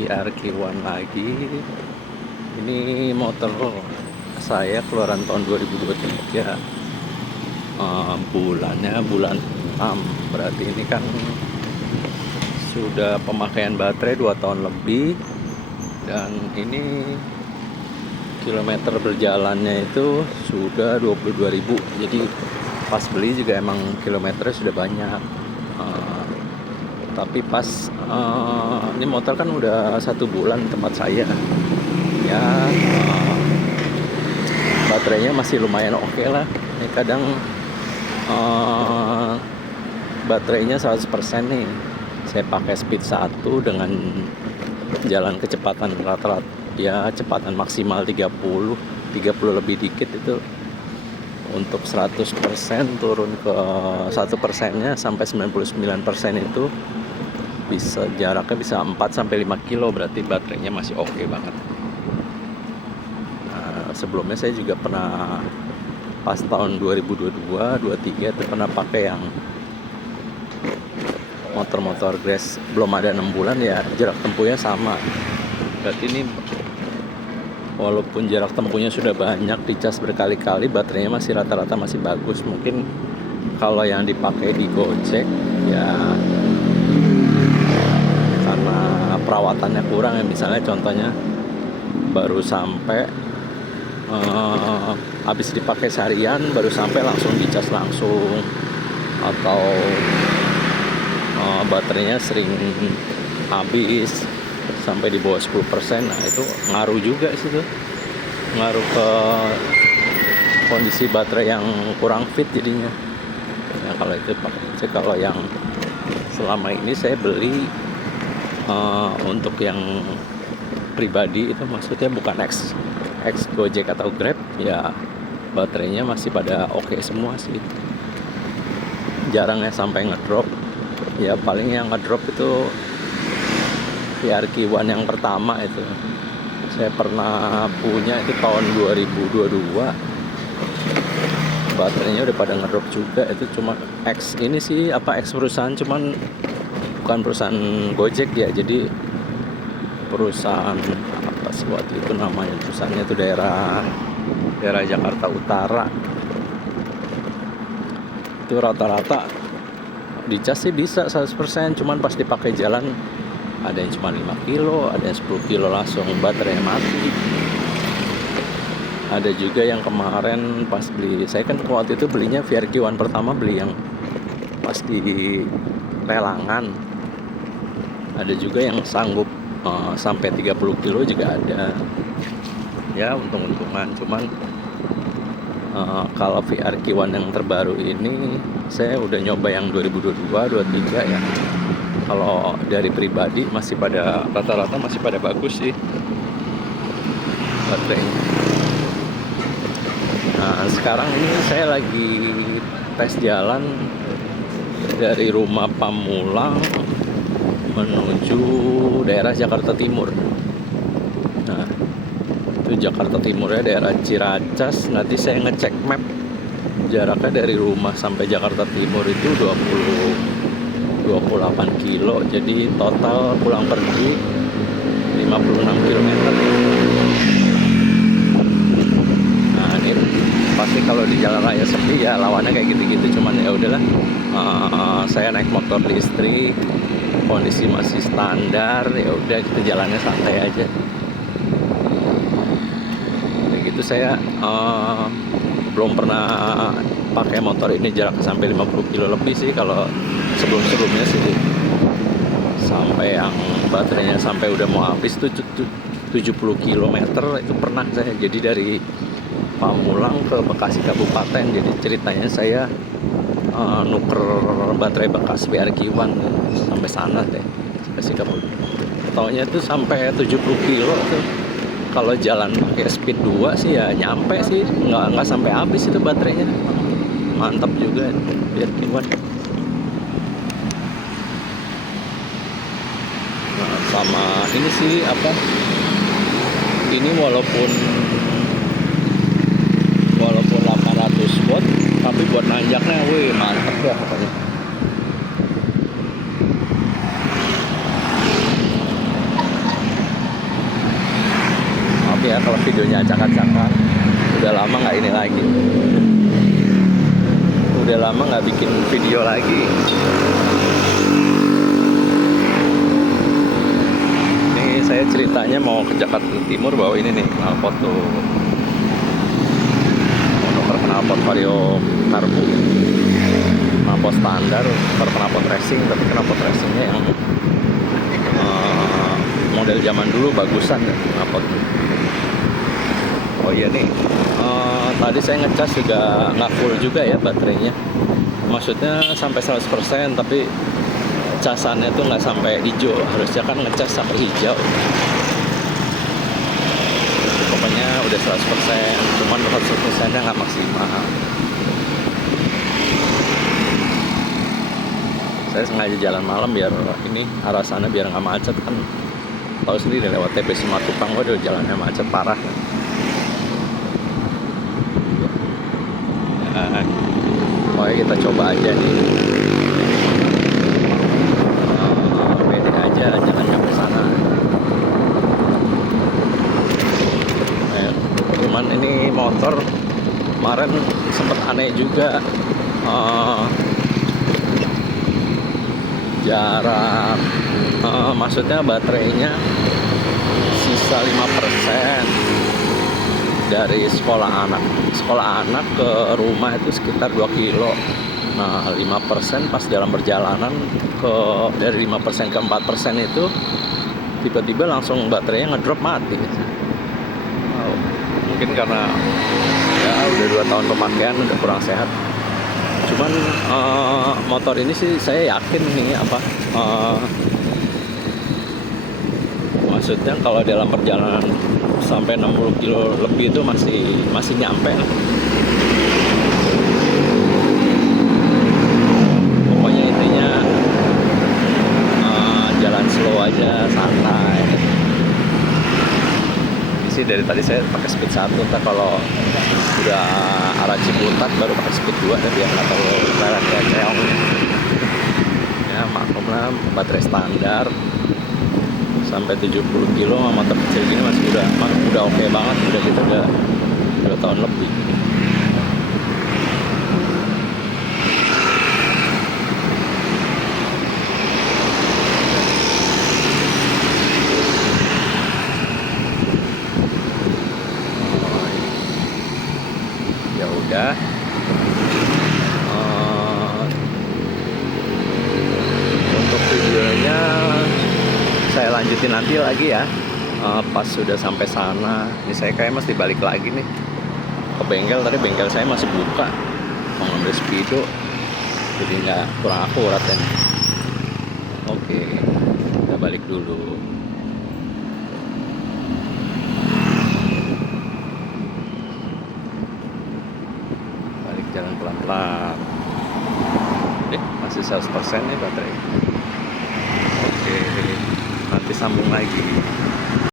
VRQ1 lagi. Ini motor saya keluaran tahun 2023. Bulannya bulan 6. Berarti ini kan sudah pemakaian baterai 2 tahun lebih. Dan ini kilometer berjalannya itu sudah 22.000. Jadi pas beli juga emang kilometernya sudah banyak. Tapi pas ini motor kan udah 1 bulan tempat saya ya, baterainya masih lumayan oke lah. Ini kadang baterainya 100% nih saya pakai speed 1 dengan jalan kecepatan rata-rata ya, kecepatan maksimal 30 lebih dikit. Itu untuk 100% turun ke 1%-nya sampai 99% itu bisa jaraknya bisa 4-5 kilo, berarti baterainya masih oke banget. Sebelumnya saya juga pernah pas tahun 2022-23 itu pernah pakai yang motor-motor grass, belum ada 6 bulan ya, jarak tempuhnya sama. Berarti ini walaupun jarak tempuhnya sudah banyak, dicas berkali-kali, baterainya masih rata-rata masih bagus. Mungkin kalau yang dipakai di Gojek ya karena perawatannya kurang ya, misalnya contohnya baru sampai habis dipakai seharian, baru sampai langsung dicas langsung, atau baterainya sering habis sampai di bawah 10%. Nah itu ngaruh juga sih tuh, ngaruh ke kondisi baterai yang kurang fit jadinya ya. Kalau itu kalau yang selama ini saya beli untuk yang pribadi, itu maksudnya bukan ex Gojek atau Grab ya, baterainya masih pada oke semua sih, jarang ya sampai ngedrop. Ya paling yang ngedrop itu VRQ1 yang pertama itu saya pernah punya, itu tahun 2022, baterainya udah pada ngedrop juga. Itu cuma ex perusahaan, cuman bukan perusahaan Gojek ya, jadi perusahaan apa sih waktu itu namanya, perusahaannya itu daerah Jakarta Utara. Itu rata-rata dicas sih bisa 100%, cuman pas dipakai jalan ada yang cuma 5 kilo, ada yang 10 kilo langsung baterainya mati. Ada juga yang kemarin pas beli, saya kan waktu itu belinya VRQ1 pertama, beli yang pas di lelangan. Ada juga yang sanggup sampai 30 kilo juga ada ya, untung-untungan. Cuman kalau VRQ1 yang terbaru ini saya udah nyoba yang 2022-23 ya. Kalau dari pribadi masih pada rata-rata masih pada bagus sih baterainya. Nah sekarang ini saya lagi tes jalan dari rumah Pamulang menuju daerah Jakarta Timur. Nah itu Jakarta Timurnya daerah Ciracas. Nanti saya ngecek map, jaraknya dari rumah sampai Jakarta Timur itu 28 kilo. Jadi total pulang pergi 56 km. Nah ini pasti kalau di jalan raya sepi ya lawannya kayak gitu-gitu. Cuman ya udahlah, saya naik motor listrik, kondisi masih standar, ya udah kita jalannya santai aja. Kayak gitu. Saya belum pernah pakai motor ini jarak sampai 50 kilo lebih sih. Kalau sebelumnya sih sampai yang baterainya sampai udah mau habis tuh 70 km itu pernah saya. Jadi dari Pamulang ke Bekasi Kabupaten. Jadi ceritanya saya nuker baterai bekas VRQ1 sampai sana deh, Bekasi Kabupaten. Taunya tuh sampai 70 kilo tuh. Kalau jalan pakai speed 2 sih ya nyampe sih, nggak sampai habis itu baterainya. Mantap juga VRQ1. Nah, sama ini sih ini walaupun 800 watt, tapi buat nanjaknya mantap ya pokoknya. ya kalau videonya acak-acakan. Udah lama nggak ini lagi. Udah lama nggak bikin video lagi. Ini saya ceritanya mau ke Jakarta Timur bawa ini nih knalpot tuh. Untuk knalpot Vario karbu. Knalpot standar, knalpot racing, tapi knalpot racingnya yang model zaman dulu bagusan ya knalpot. Oh iya nih, tadi saya ngecas juga nggak full juga ya baterainya. Maksudnya sampai 100%, tapi casannya tuh nggak sampai hijau. Harusnya kan ngecas sampai hijau. Pokoknya udah 100%, cuman 100%-nya nggak maksimal. Saya sengaja jalan malam biar ini arah sana biar nggak macet kan. Tahu sendiri lewat TP Simatupang, waduh jalannya macet parah. Nah, pokoknya kita coba aja nih. Pede aja, jangan sampai sana. Cuman ini motor kemarin sempet aneh juga. Jarak maksudnya baterainya sisa 5% dari sekolah anak ke rumah itu sekitar 2 kilo. Nah 5% pas dalam perjalanan dari 5% ke 4% itu tiba-tiba langsung baterainya ngedrop mati. Mungkin karena ya udah 2 tahun pemakaian udah kurang sehat. Cuman motor ini sih saya yakin nih maksudnya kalau dalam perjalanan sampai 60 kilo lebih itu masih nyampe lah. Pokoknya intinya jalan slow aja, santai. Sih dari tadi saya pakai speed 1, tapi kalau udah arah Ciputat baru pakai speed 2 dan biar nggak terlalu berat ya keong. Ya maklum lah, baterai standar sampai 70 kilo sama motor kecil gini masih udah oke banget, udah gitu udah 2 tahun lebih. Ya udah, untuk videonya saya lanjutin nanti lagi ya. Pas sudah sampai sana, ini saya kayak mesti balik lagi nih ke bengkel. Tadi bengkel saya masih buka, mau ngambil speedo, jadi nggak kurang akurat ya. Oke, kita balik dulu. Jalan pelan-pelan. Masih 100% nih baterai. Oke, nanti sambung lagi.